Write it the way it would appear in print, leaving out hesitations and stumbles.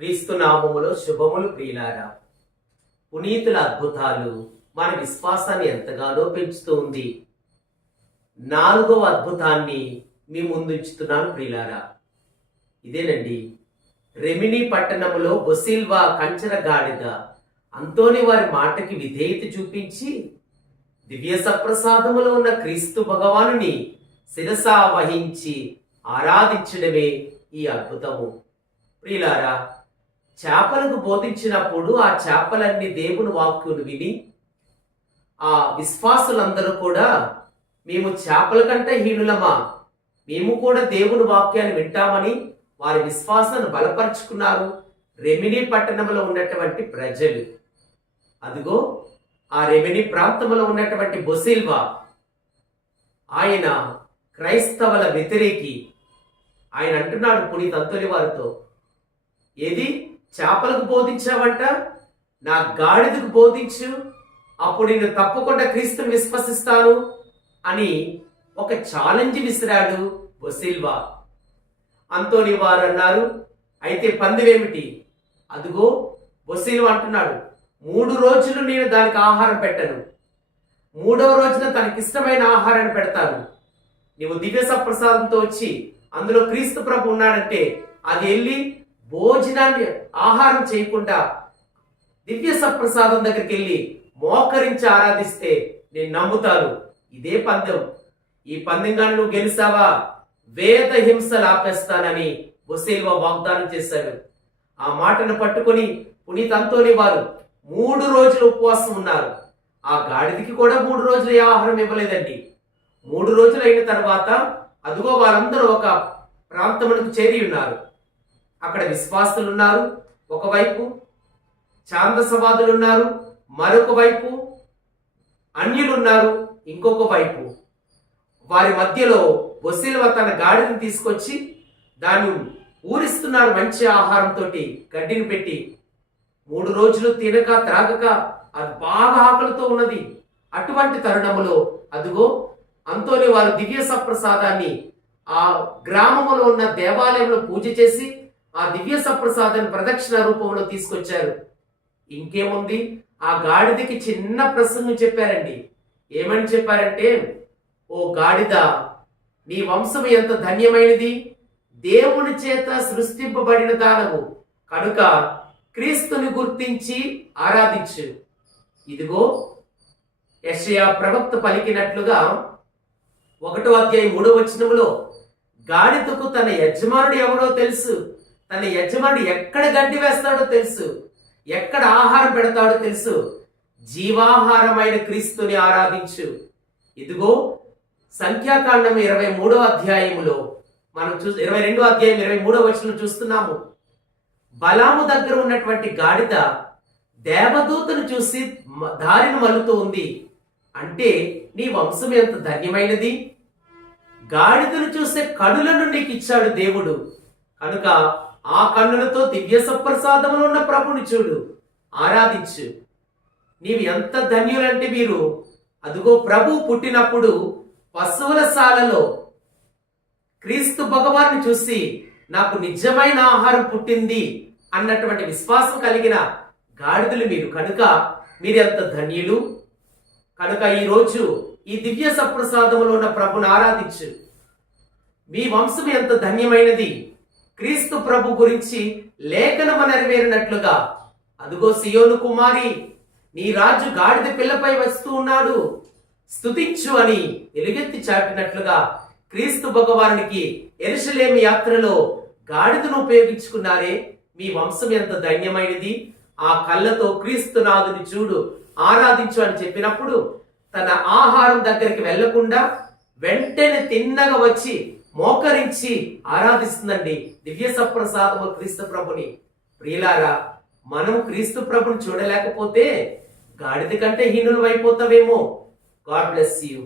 క్రీస్తు నామములో శుభములు ప్రియులారా. పునీతుల అద్భుతాలు మన విశ్వాసాన్ని ఎంతగానో పెంచుతూ ఉంది. 4వ అద్భుతాన్ని మీ ముందుంచుతున్నాను ప్రియులారా. ఇదేనండి, రెమిని పట్టణములో బొసిల్వా కంచర గాడిద అంతోని వారి మాటకి విధేయత చూపించి దివ్య సప్రసాదములో ఉన్న క్రీస్తు భగవానుని శిరసా వహించి ఆరాధించడమే ఈ అద్భుతము. ప్రియులారా, చేపలకు బోధించినప్పుడు ఆ చేపలన్నీ దేవుని వాక్యును విని ఆ విశ్వాసులందరూ కూడా మేము చేపల కంటే హీనులమా, మేము కూడా దేవుని వాక్యాన్ని వింటామని వారి విశ్వాసాన్ని బలపరుచుకున్నారు రెమిని పట్టణంలో ఉన్నటువంటి ప్రజలు. అదిగో ఆ రెమిని ప్రాంతంలో ఉన్నటువంటి బొసిల్వా, ఆయన క్రైస్తవుల వ్యతిరేకి. ఆయన అంటున్నాడు పునీత్ అంతోని వారితో, ఏది చేపలకు బోధించావంట, నా గాడిదకు బోధించు, అప్పుడు నేను తప్పకుండా క్రీస్తుని విశ్వసిస్తాను అని ఒక ఛాలెంజ్ విసిరాడు బొసిల్వా. అంతోని వారు అన్నారు, అయితే పందెమేమిటి? అదిగో బొసిల్వా అంటున్నాడు, 3 రోజులు నేను దానికి ఆహారం పెట్టను, 3వ రోజున తనకిష్టమైన ఆహారాన్ని పెడతాను. నీవు దివ్య సప్రసాదంతో వచ్చి అందులో క్రీస్తు ప్రభు ఉన్నాడంటే అది వెళ్ళి భోజనాన్ని ఆహారం చేయకుండా దివ్య సప్రసాదం దగ్గరికి వెళ్ళి మోకరించి ఆరాధిస్తే నేను నమ్ముతాను. ఇదే పందెం. ఈ పందెంగాన్ని నువ్వు గెలిచావా, వేద హింసలు ఆపేస్తానని బొసిల్వా వాగ్దానం చేశాడు. ఆ మాటను పట్టుకొని పునీత్ అంతోని వారు 3 రోజులు ఉపవాసం ఉన్నారు. ఆ గాడిదకి కూడా 3 రోజులు ఏ ఆహారం ఇవ్వలేదండి. 3 రోజులు అయిన తర్వాత అదిగో వాళ్ళందరూ ఒక ప్రాంతమునకు చేరి ఉన్నారు. అక్కడ విశ్వాసులు ఉన్నారు ఒకవైపు, ఛాందసవాదులు ఉన్నారు మరొక వైపు, అన్యులు ఉన్నారు ఇంకొక వైపు. వారి మధ్యలో బొసిల్వా తన గాడిని తీసుకొచ్చి దాన్ని ఊరిస్తున్నాడు మంచి ఆహారంతో, గడ్డిని పెట్టి. 3 రోజులు తినక త్రాగక అది బాగా ఆకలితో ఉన్నది. అటువంటి తరుణములో అదిగో అంతోని వారు దివ్య సప్రసాదాన్ని ఆ గ్రామంలో ఉన్న దేవాలయంలో పూజ చేసి ఆ దివ్య సప్రసాదాన్ని ప్రదక్షిణ రూపంలో తీసుకొచ్చారు. ఇంకేముంది, ఆ గాడిదకి చిన్న ప్రసంగం చెప్పారండి. ఏమని చెప్పారంటే, ఓ గాడిద, నీ వంశం ఎంత ధన్యమైనది, దేవుని చేత సృష్టింపబడిన దానవు కనుక క్రీస్తుని గుర్తించి ఆరాధించు. ఇదిగో యెషయా ప్రవక్త పలికినట్లుగా 1వ అధ్యాయం 3వ వచనములో, గాడిదకు తన యజమానుడు ఎవరో తెలుసు, తన యజమానుడు ఎక్కడ గడ్డి వేస్తాడో తెలుసు, ఎక్కడ ఆహారం పెడతాడో తెలుసు. జీవాహారమైన క్రీస్తుని ఆరాధించు. ఇదిగో సంఖ్యాకాండం 23వ అధ్యాయములో మనం 22వ అధ్యాయం 23వ వచనం చూస్తున్నాము. బలాము దగ్గర ఉన్నటువంటి గాడిద దేవదూతను చూసి దారిని మలుతూ ఉంది. అంటే నీ వంశం ఎంత ధన్యమైనది, గాడిదను చూసే కనులను నీకు ఇచ్చాడు దేవుడు కనుక ఆ కన్నులతో దివ్య సప్రసాదములో ఉన్న ప్రభుని చూడు, ఆరాధించు. నీవు ఎంత ధన్యులంటే మీరు, అదిగో ప్రభు పుట్టినప్పుడు పశువుల శాలలో క్రీస్తు భగవాన్ని చూసి నాకు నిజమైన ఆహారం పుట్టింది అన్నటువంటి విశ్వాసం కలిగిన గాడిదలు మీరు కనుక మీరు ఎంత ధన్యులు. కనుక ఈరోజు ఈ దివ్య సప్రసాదములో ఉన్న ప్రభుని ఆరాధించు. మీ వంశం ఎంత ధన్యమైనది. క్రీస్తు ప్రభు గురించి లేఖనము నెరవేరినట్లుగా, అదిగో సియోను కుమారి, నీ రాజు గాడిద పిల్లపై వస్తూ ఉన్నాడు, స్తుతించు అని ఎలుగెత్తి చాటినట్లుగా క్రీస్తు భగవానునికి యెరూషలేము యాత్రలో గాడిదను ఉపయోగించుకున్నారే. మీ వంశం ఎంత ధన్యమైనది. ఆ కళ్ళతో క్రీస్తునాథుని చూడు, ఆరాధించు అని చెప్పినప్పుడు తన ఆహారం దగ్గరికి వెళ్లకుండా వెంటనే తిన్నగా వచ్చి మోకరించి ఆరాధిస్తుందండి దివ్య సప్రసాదము క్రీస్తు ప్రభుని. ప్రియులారా, మనం క్రీస్తు ప్రభుని చూడలేకపోతే గాడిద కంటే హీనులు అయిపోతావేమో. God bless you.